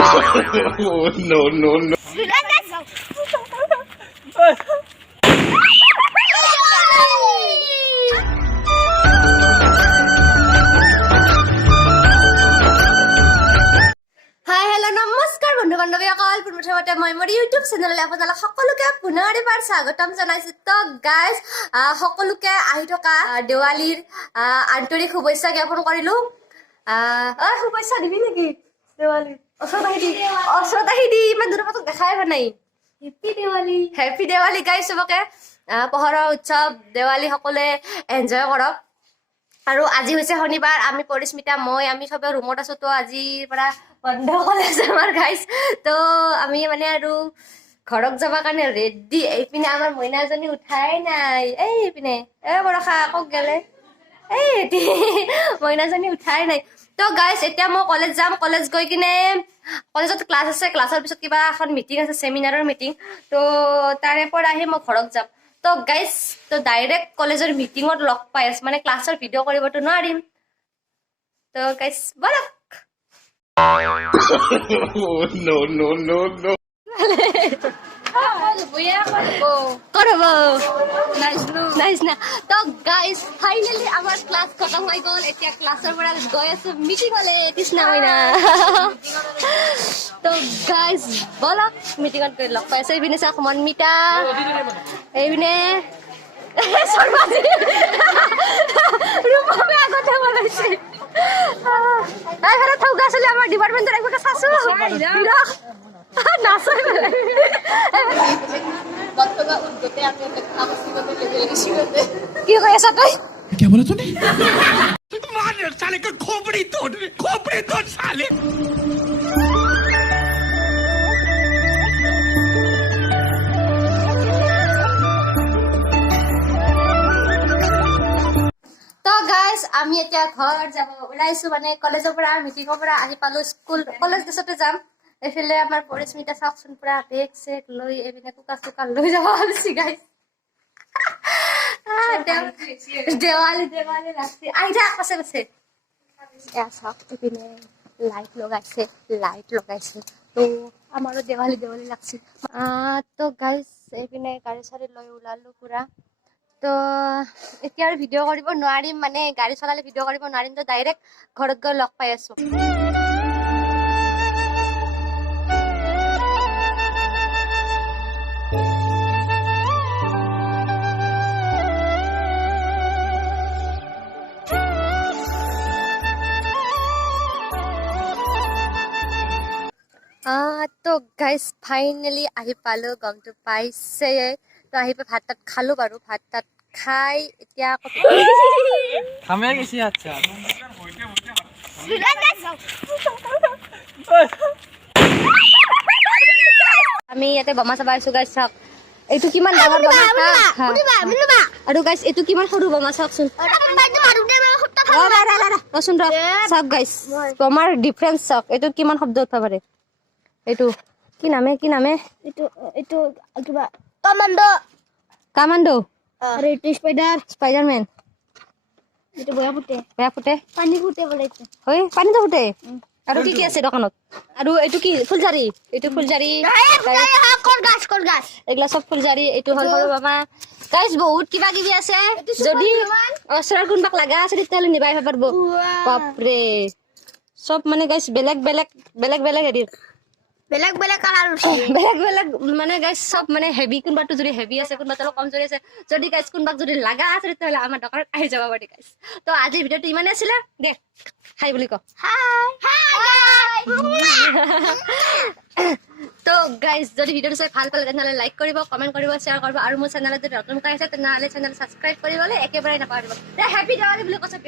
Oh, no, no, no. Hi hello' নমস্কাৰ বন্ধু বান্ধৱীসকল পোনপ্ৰথমতে মই মোৰ ইউটিউব চেনেললৈ আপোনালোক সকলোকে পুনৰ এবাৰ স্বাগতম জনাইছোঁ। তো গাইজ সকলোকে আহি থকা দেৱালীৰ আন্তৰিক শুভেচ্ছা জ্ঞাপন কৰিলোঁ। শুভেচ্ছা দিবি নেকি দেৱালীৰ? ওচৰত আহি দি ইমান দূৰৰ পৰা তোক দেখাই হোৱা নাই। হেপী দেৱালী গাইজ চবকে। পোহৰৰ উৎসৱ দেৱালী সকলোৱে এনজয় কৰক। আৰু আজি হৈছে শনিবাৰ, আমি পৰিস্মিতা আমি সবে ৰুমত আছো। তো আজিৰ পৰা বন্ধ কলেজ আমাৰ গাইজ। তো আমি মানে আৰু ঘৰত যাবৰ কাৰণে ৰেডি। এইপিনে আমাৰ মইনাজনী উঠাই নাই, এইপিনে বৰষা আকৌ গেলে মইনাজনী উঠাই নাই। তো গাইজ এতিয়া মই কলেজ যাম। কলেজ গৈ কিনে কলেজত ক্লাছ আছে, ক্লাছৰ পিছত কিবা এখন মিটিং আছে, চেমিনাৰৰ মিটিং। তো তাৰে পৰা আহি মই ঘৰত যাম। তো গাইজ তো ডাইৰেক্ট কলেজৰ মিটিঙত লগ পাই আছো, মানে ক্লাছৰ ভিডিঅ' কৰিবতো নোৱাৰিম। তো গাইজ বলক। Oh, no, no, no, no. তো গাইজ ফাইনেলি আমাৰ ক্লাছ খতম হৈ গ'ল। এতিয়া ক্লাছৰ পৰা গৈ আছো মিটিঙলে, কৃষ্ণা মইনা। তো গাইজ বলক মিটিঙত গৈ লগ পাইছো। এইপিনে চাওক মনমিতা, এইপিনে আগতে বলাইছে ঠৌকা চলি আমাৰ ডিপাৰ্টমেণ্টৰ একোটা চাচো নাচই কি হৈ আছা তই? क्या बोला तूने? मार साले का खोपड़ी तोड़ साले। তো গাইজ আমি এতিয়া ঘৰ যাব ওলাইছো, মানে কলেজৰ পৰা মিটিঙৰ পৰা আহি পালো। স্কুল কলেজ ড্ৰেছতে যাম। এইফালে আমাৰ পৰিস্মিতা চাওকচোন পুৰা বেগ চেগ লৈ এইপিনে কুকাৰ চুকাৰ লৈ যাব ভাবিছি গাইজ। দেৱালী লাগছে আহি থাক পাছে পাছে। চাওক এইপিনে লাইট লগাইছে। তো আমাৰো দেৱালী লাগছে। তো গাইজ এইপিনে গাড়ী চাড়ী লৈ ওলালো পুৰা। তো এতিয়া আৰু ভিডিঅ' কৰিব নোৱাৰিম, মানে গাড়ী চলালে ভিডিঅ' কৰিব নোৱাৰিম। তো ডাইৰেক্ট ঘৰত গৈ লগ পাই আছো। তো গাইজ ফাইনেলি আহি পালো, গমটো পাইছে। তো আহি পাই ভাত তাত খালো বাৰু। ভাত তাত খাই এতিয়া আমি ইয়াতে বোমা চাব আহিছো গাইজ। চাওক এইটো কিমান ডাঙৰ বোমা, আৰু গাইজ এইটো কিমান সৰু বোমা চাওকচোন। চাওক গাইজ বোমাৰ ডিফাৰেঞ্চ চাওক, এইটো কিমান শব্দ উঠাব পাৰে। এইটো কি নামে এইটো কিবা কামাণ্ডো আৰু এইটো স্পাইডাৰমেন। এইটো বেয়া ফুটে পানী ফুটে বোলে। হয় পানীটো ফুটে। আৰু কি আছে দোকানত? আৰু এইটো কি ফুলজাৰি? এইটো ফুলজাৰি, এইগুলা চব ফুলজাৰি। এইটো হল সৰু বাবা। গাইজ বহুত কিবা কিবি আছে, যদি ওচৰৰ কোনোবাক লগা আছে তেতিয়াহ'লে নিবাই পাৰিব। বাপৰে চব মানে গাইজ বেলেগ হেৰি বেলেগ মানে গাইজ চব মানে হেভি। কোনোবাটো যদি হেভি আছে, কোনোবাটো অলপ কমজোৰি আছে। যদি গাইজ কোনোবাক যদি লগা আছে তেতিয়াহ'লে আমাৰ দোকানত আহি যাব পাৰি গাইজ। তো আজিৰ ভিডিঅ'টো ইমানে আছিলে। দে হাই বুলি ক। তো গাইজ যদি ভিডিঅ'টো চাই ভাল পালে তেনেহ'লে লাইক কৰিব, কমেণ্ট কৰিব, শ্বেয়াৰ কৰিব। আৰু মোৰ চেনেলত যদি নতুন আছে তেনেহ'লে চেনেল ছাবস্ক্ৰাইব কৰিবলৈ একেবাৰে নাপাহৰিব। হেপী দেৱালী বুলি কৈছে।